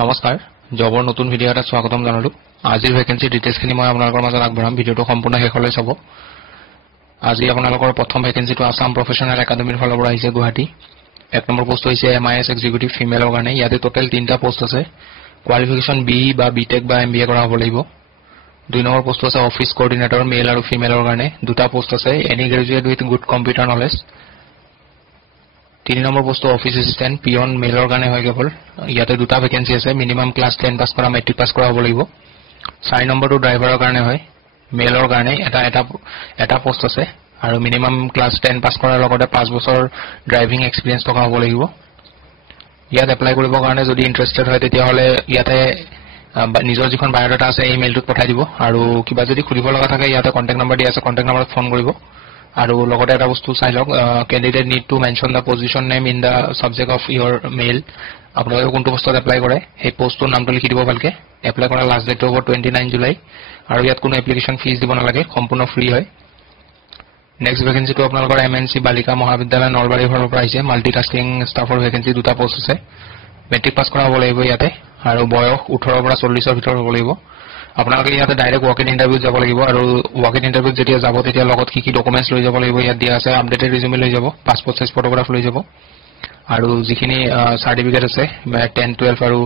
নমস্কাৰ জবৰ নতুন ভিডিও এটা স্বাগতম জনালো আজিৰ ভ্যাকেন্সি ডিটেইলছখিনি মই আপোনালোকৰ মাজত আগবঢ়াম ভিডিওটো সম্পূৰ্ণ শেষলৈ চাব আজি আপোনালোকৰ প্ৰথম ভ্যাকেন্সিটো আসাম প্ৰফেশনাল একাডেমীৰ ফালৰ পৰা আহিছে গুৱাহাটী এক নম্বৰ পোষ্ট হৈছে MIS এক্সিকিউটিভ ফিমেলৰ কাৰণে ইয়াতে টোটাল 3টা পোষ্ট আছে কোৱালিফিকেশন বি বা বিটেক বা MBA কৰা হ'ব লাগিব দুই নম্বৰ পোষ্ট আছে অফিস কোঅৰ্ডিনেটৰ মেল আৰু ফিমেলৰ কাৰণে দুটা পোষ্ট আছে any graduate with good computer knowledge 3 number post office assistant peon মেলৰ কাৰণে হয় কেৱল ইয়াতে দুটা ভ্যাকেন্সি আছে মিনিমাম ক্লাস 10 পাস কৰা মেট্ৰিক পাস কৰা হ'ব লাগিব 4 নম্বৰটো ড্ৰাইভাৰৰ কাৰণে হয় মেলৰ কাৰণে এটা পোষ্ট আছে আৰু মিনিমাম ক্লাস 10 পাস কৰাৰ লগতে 5 বছৰ ড্ৰাইভিং এক্সপেৰিয়েন্স থকা হ'ব লাগিব ইয়াত এপ্লাই কৰিবৰ কাৰণে যদি ইন্টাৰেস্টেড হয় তেতিয়া হলে ইয়াতে নিজৰ যিখন বায়োডাটা আছে ইমেইলটোত পঠাই দিব আৰু কিবা যদি খুলিব লগা থাকে ইয়াতে কন্টাক্ট নম্বৰ দিয়া আছে কন্টাক্ট নম্বৰত ফোন কৰিব আৰু লগতে এটা বস্তু চাই লওক candidate need to mention the position name in the subject of your mail আপোনালোকে কোনটো পোষ্টত এপ্লাই কৰে সেই পোষ্টৰ নামটো লিখি দিব ভালকে এপ্লাই কৰাৰ লাষ্ট ডেট হ'ব 29 জুলাই আৰু ইয়াত কোনো এপ্লিকেশন ফিজ দিব নালাগে সম্পূৰ্ণ ফ্ৰী হয় নেক্সট ভ্যাকেন্সিটো আপোনালোকৰ MNC বালিকা মহাবিদ্যালয় নলবাৰীৰ ফালৰ পৰা আহিছে মাল্টিটাস্কিং ষ্টাফৰ ভ্যাকেন্সি দুটা পোষ্ট আছে মেট্ৰিক পাস কৰা হ'ব লাগিব ইয়াতে আৰু বয়স 18 পৰা 40 ৰ ভিতৰত হ'ব লাগিব আপোনালোকে ইয়াতে ডাইৰেক্ট ওয়াক ইন ইন্টাৰভিউ যাব লাগিব আৰু ওয়াক ইন ইন্টাৰভিউ যেতিয়া যাব তেতিয়া লগত কি ডকুমেন্টছ লৈ যাব লাগিব ইয়াত দিয়া আছে আপডেটেড ৰিজিউমে লৈ যাব পাসপোৰ্ট সাইজ ফটোগ্ৰাফ লৈ যাব আৰু যিখিনি সাৰ্টিফিকেট আছে 10 12 আৰু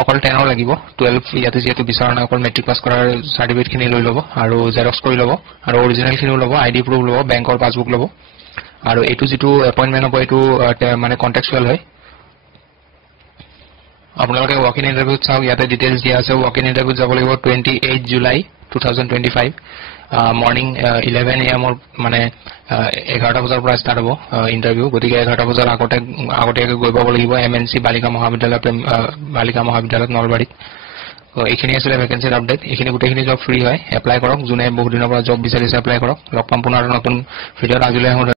অকল 10 ৰ লাগিব 12 ইয়াতে যেটো বিচাৰ না অকল মেট্ৰিক পাস কৰাৰ সাৰ্টিফিকেট খিনি লৈ ল'ব আৰু জেৰক্স কৰি ল'ব আৰু অৰিজিনাল খিনিও ল'ব আইডি প্ৰুফ ল'ব বেংকৰ পাসবুক ল'ব আৰু এটো যেটো এপইন্টমেন্ট হ'ব এটো মানে কন্টেক্সচুৱেল হয় আপোনালোকে ওয়াক ইন ইন্টাৰভিউ চাও ইয়াতে ডিটেইলছ দিয়া আছে ওয়াক ইন ইন্টাৰভিউ যাব লাগিব 28 জুলাই 2025 মৰ্নিং 11 am মানে 11টা বজাৰ পৰা ষ্টাৰ্ট হ'ব ইন্টাৰভিউ গতিকে 11টা বজাৰ আগতে গৈ পাব লাগিব MNC বালিকা মহাবিদ্যালয়ত নলবাৰীত এইখিনি আছিল ভ্যাকেন্সিৰ আপডেট এইখিনি গোটেইখিনি জব ফ্ৰী হয় এপ্লাই কৰক যোনে বহুত দিনৰ পৰা জব বিচাৰিছে এপ্লাই কৰক লগ পাম পুনৰ নতুন ভিডিঅ'ত আজিলৈ